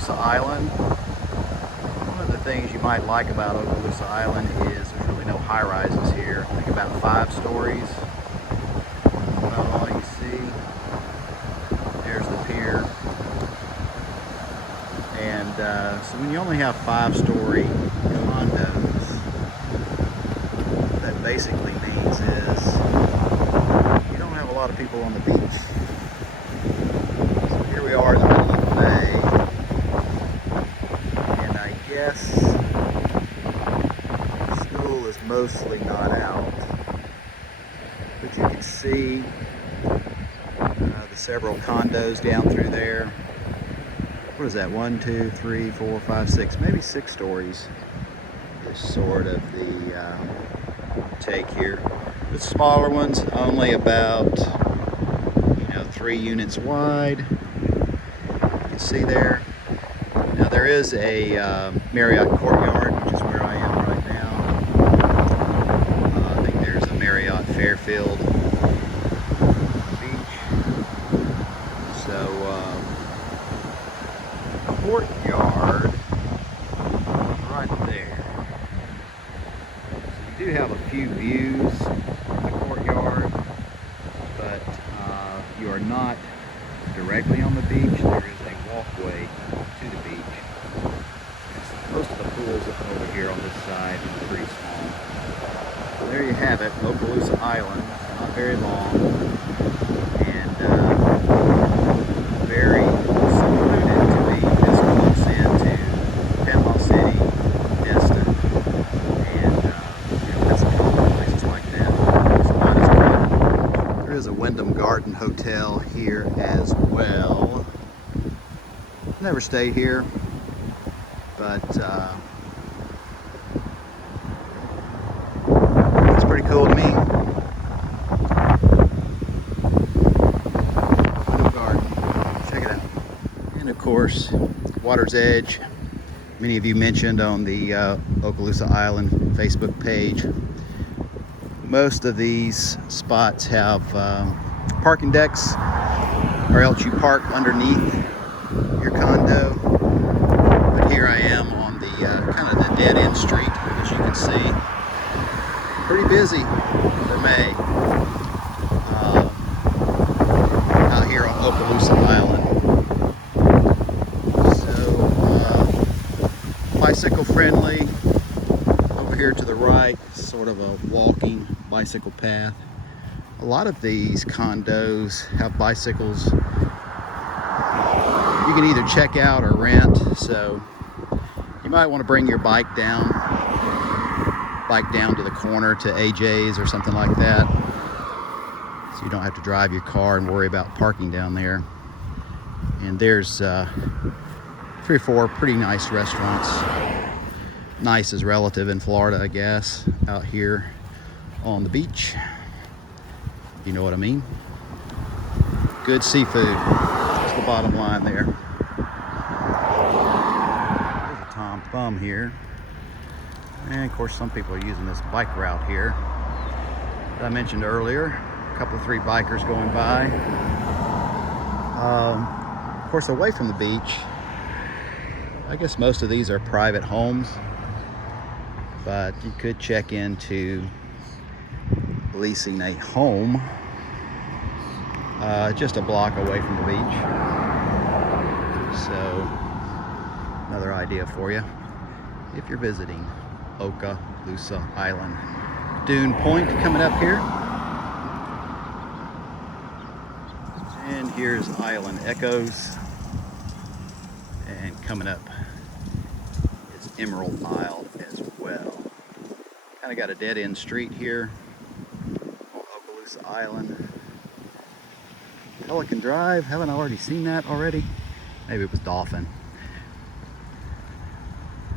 Okaloosa Island. One of the things you might like about Okaloosa Island is there's really no high-rises here. I think about 5 stories. About all you see. There's the pier. And so when you only have 5-story condos, what that basically means is you don't have a lot of people on the beach. So here we are in the middle of May, and I guess school is mostly not out, but you can see the several condos down through there. What is that? 1, 2, 3, 4, 5, 6, maybe 6 stories is sort of the take here. The smaller ones only about 3 units wide. You can see there. Now there is a Marriott Courtyard, which is where I am right now. I think there's a Marriott Fairfield Beach. So courtyard right there. So you do have a few views of the courtyard, but you are not directly on the beach. There is a walkway to the beach. Most of the pools over here on this side are pretty small. So there you have it, Okaloosa Island. It's not very long and very secluded to be this close into Panama City, Destin, and Pensacola, places like that. It's not as cool. There is a Windham Garden Hotel here as well. Never stayed here, but it's pretty cool to me. Windham Garden, check it out. And of course, Water's Edge. Many of you mentioned on the Okaloosa Island Facebook page. Most of these spots have parking decks, or else you park underneath your condo. But here I am on the kind of the dead end street, as you can see. Pretty busy for May out here on Okaloosa Island. So bicycle friendly. Over here to the right, sort of a walking bicycle path. A lot of these condos have bicycles you can either check out or rent, so you might want to bring your bike down to the corner to AJ's or something like that, so you don't have to drive your car and worry about parking down there. And there's 3 or 4 pretty nice restaurants. Nice is relative in Florida, I guess, out here on the beach. You know what I mean? Good seafood. That's the bottom line there. There's a Tom Thumb here. And of course, some people are using this bike route here that I mentioned earlier. A couple of 3 bikers going by. Of course, away from the beach, I guess most of these are private homes, but you could check into leasing a home just a block away from the beach. So another idea for you if you're visiting Okaloosa Island. Dune Point coming up here, and here's Island Echoes, and coming up is Emerald Isle as well. Kind of got a dead end street here on Okaloosa Island. Pelican Drive, haven't I already seen that already? Maybe it was Dolphin.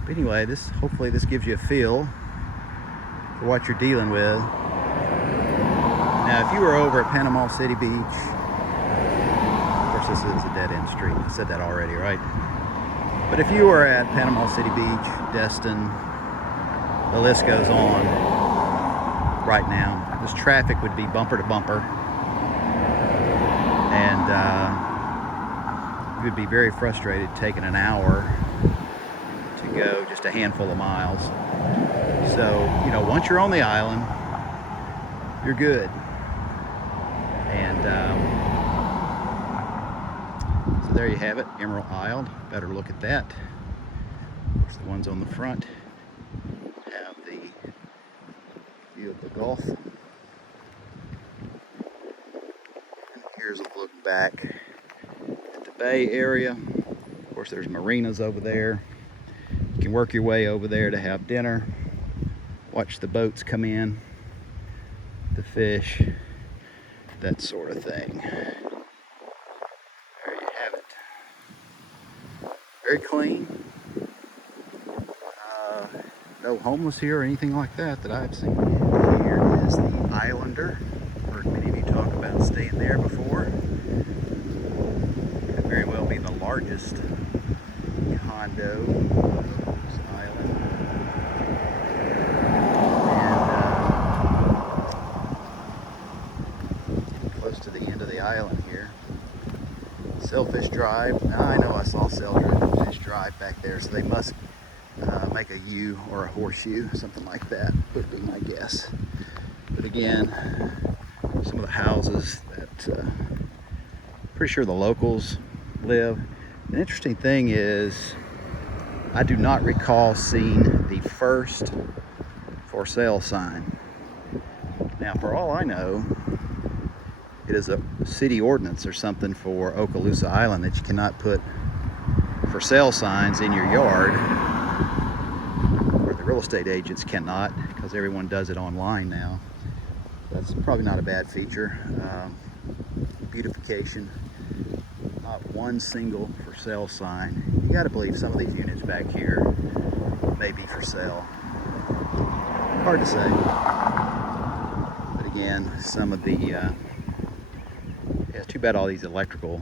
But anyway, hopefully this gives you a feel for what you're dealing with. Now, if you were over at Panama City Beach, of course this is a dead end street. I said that already, right? But if you were at Panama City Beach, Destin, the list goes on right now. This traffic would be bumper to bumper. And you would be very frustrated taking an hour to go just a handful of miles. So, you know, once you're on the island, you're good. And so there you have it, Emerald Isle. Better look at that. Of course, the ones on the front have the view of the Gulf. And here's a look back at the bay area. Of course, there's marinas over there. You can work your way over there to have dinner, watch the boats come in, the fish, that sort of thing. There you have it. Very clean. No homeless here or anything like that I've seen. Here is the Islander. Heard many of you talk about staying there before. Could very well be the largest condo on this island. And close to the end of the island here. Sailfish Drive. Now I know I saw Sailfish Drive back there, so they must make a U or a horseshoe, something like that would be my guess. But again, some of the houses that pretty sure the locals live. The interesting thing is I do not recall seeing the first for sale sign. Now, for all I know, it is a city ordinance or something for Okaloosa Island that you cannot put for sale signs in your yard. Real estate agents cannot, because everyone does it online now. That's probably not a bad feature. Beautification, not one single for sale sign. You got to believe some of these units back here may be for sale. Hard to say. But again, some of the yeah, it's too bad all these electrical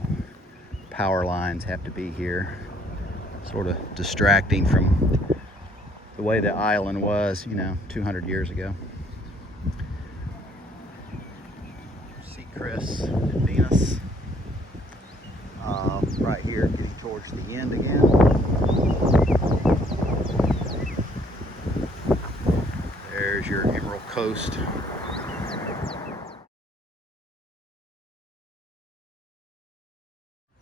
power lines have to be here. Sort of distracting from the way the island was, you know, 200 years ago. See Chris and Venus right here, getting towards the end again. There's your Emerald Coast.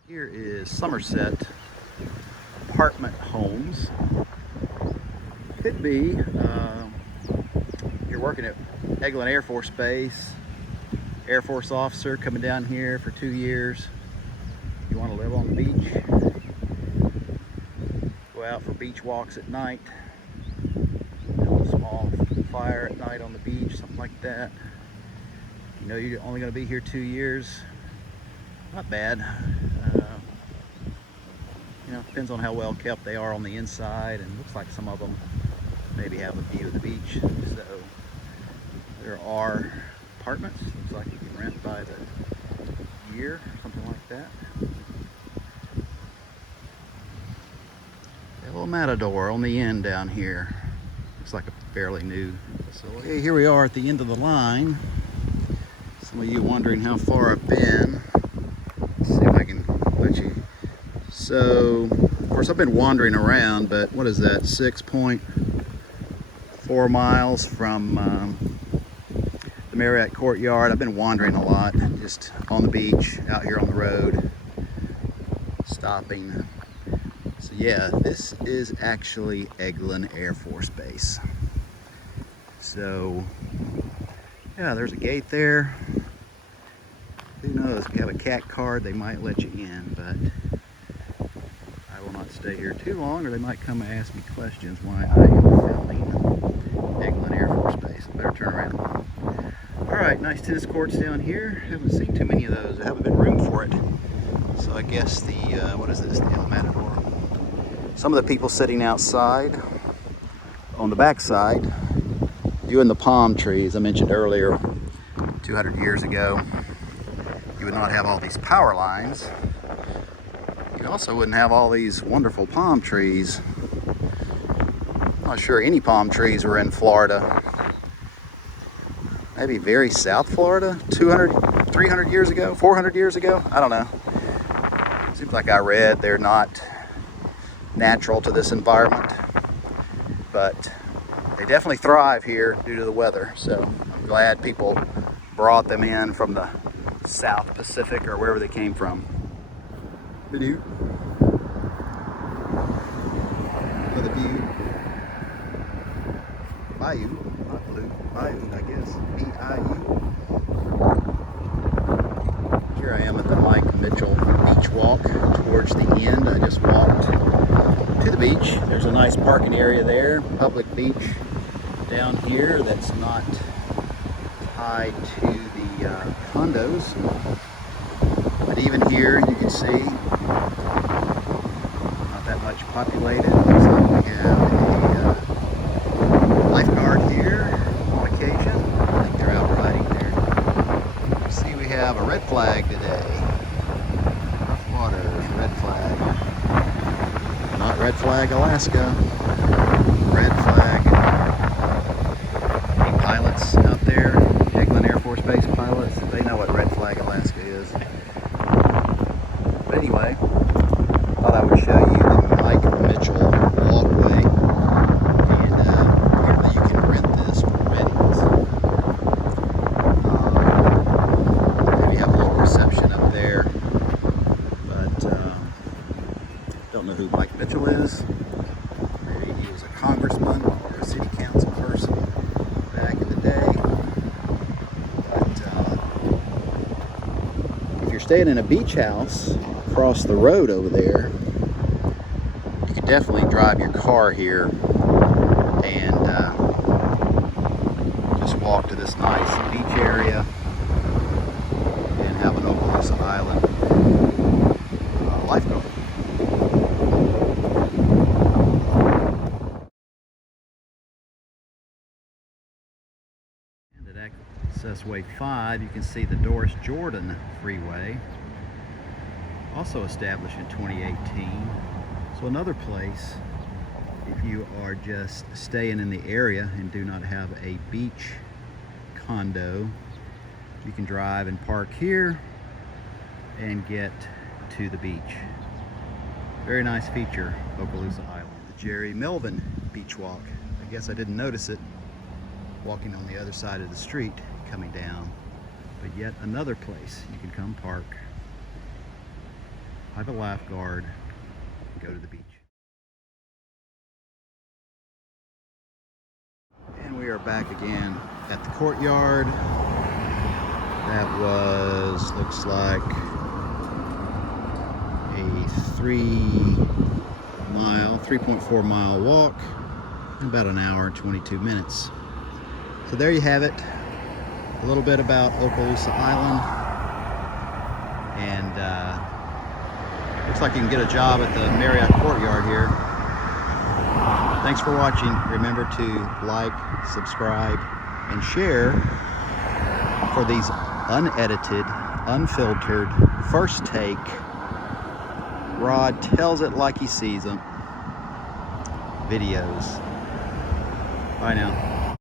Here is Somerset Apartment Homes. Could be you're working at Eglin Air Force Base, Air Force officer coming down here for 2 years. You want to live on the beach, go out for beach walks at night, build a small fire at night on the beach, something like that. You know you're only going to be here 2 years. Not bad. You know, depends on how well kept they are on the inside, and looks like some of them maybe have a view of the beach. So there are apartments. Looks like you can rent by the year, something like that. A little Matador on the end down here. Looks like a fairly new facility. Okay, here we are at the end of the line. Some of you wondering how far I've been. Let's see if I can let you. So, of course, I've been wandering around, but what is that? 6.4 miles from the Marriott Courtyard. I've been wandering a lot, just on the beach, out here on the road, stopping. So yeah, this is actually Eglin Air Force Base. So, yeah, there's a gate there. Who knows, if you have a cat card, they might let you in, but I will not stay here too long, or they might come and ask me questions why I am filming Eglin Air Force Base. I better turn around. All right, nice tennis courts down here. Haven't seen too many of those. There haven't been room for it. So I guess the, what is this, the El Matador. Some of the people sitting outside on the back side, viewing the palm trees. I mentioned earlier, 200 years ago, you would not have all these power lines. You also wouldn't have all these wonderful palm trees. I'm not sure any palm trees were in Florida. Maybe very South Florida, 200, 300 years ago, 400 years ago, I don't know. Seems like I read they're not natural to this environment, but they definitely thrive here due to the weather. So I'm glad people brought them in from the South Pacific or wherever they came from. Video. For the view. Bayou, not blue. Bayou, I guess. B-I-U. Here I am at the Mike Mitchell Beach Walk towards the end. I just walked to the beach. There's a nice parking area there. Public beach down here that's not tied to the condos. But even here you can see not that much populated. Looks like we have a lifeguard here on occasion. I think they're out riding there. You see we have a red flag today. Rough waters, red flag. Not red flag Alaska. Red flag. Any pilots out there? Eglin Air Force Base pilots, they know what red flag Alaska is. But anyway, thought I would show you the Mike Mitchell walkway, and apparently you can rent this for weddings. Maybe have a little reception up there, but don't know who Mike Mitchell is. Maybe he was a congressman or a city council person back in the day. Staying in a beach house across the road over there, you can definitely drive your car here and just walk to this nice beach area and have an Okaloosa Island lifeguard. And at Accessway 5, you can see the Doris Jordan Freeway, also established in 2018. So another place, if you are just staying in the area and do not have a beach condo, you can drive and park here and get to the beach. Very nice feature, Okaloosa Island. The Jerry Melvin Beach Walk. I guess I didn't notice it walking on the other side of the street coming down. But yet another place you can come park, have a lifeguard, and go to the beach. And we are back again at the courtyard. That was, looks like a 3.4 mile walk, about an hour and 22 minutes. So there you have it. A little bit about Okaloosa Island, and looks like you can get a job at the Marriott Courtyard here. Thanks for watching. Remember to like, subscribe, and share for these unedited, unfiltered, first take, Rod tells it like he sees them videos. Bye now.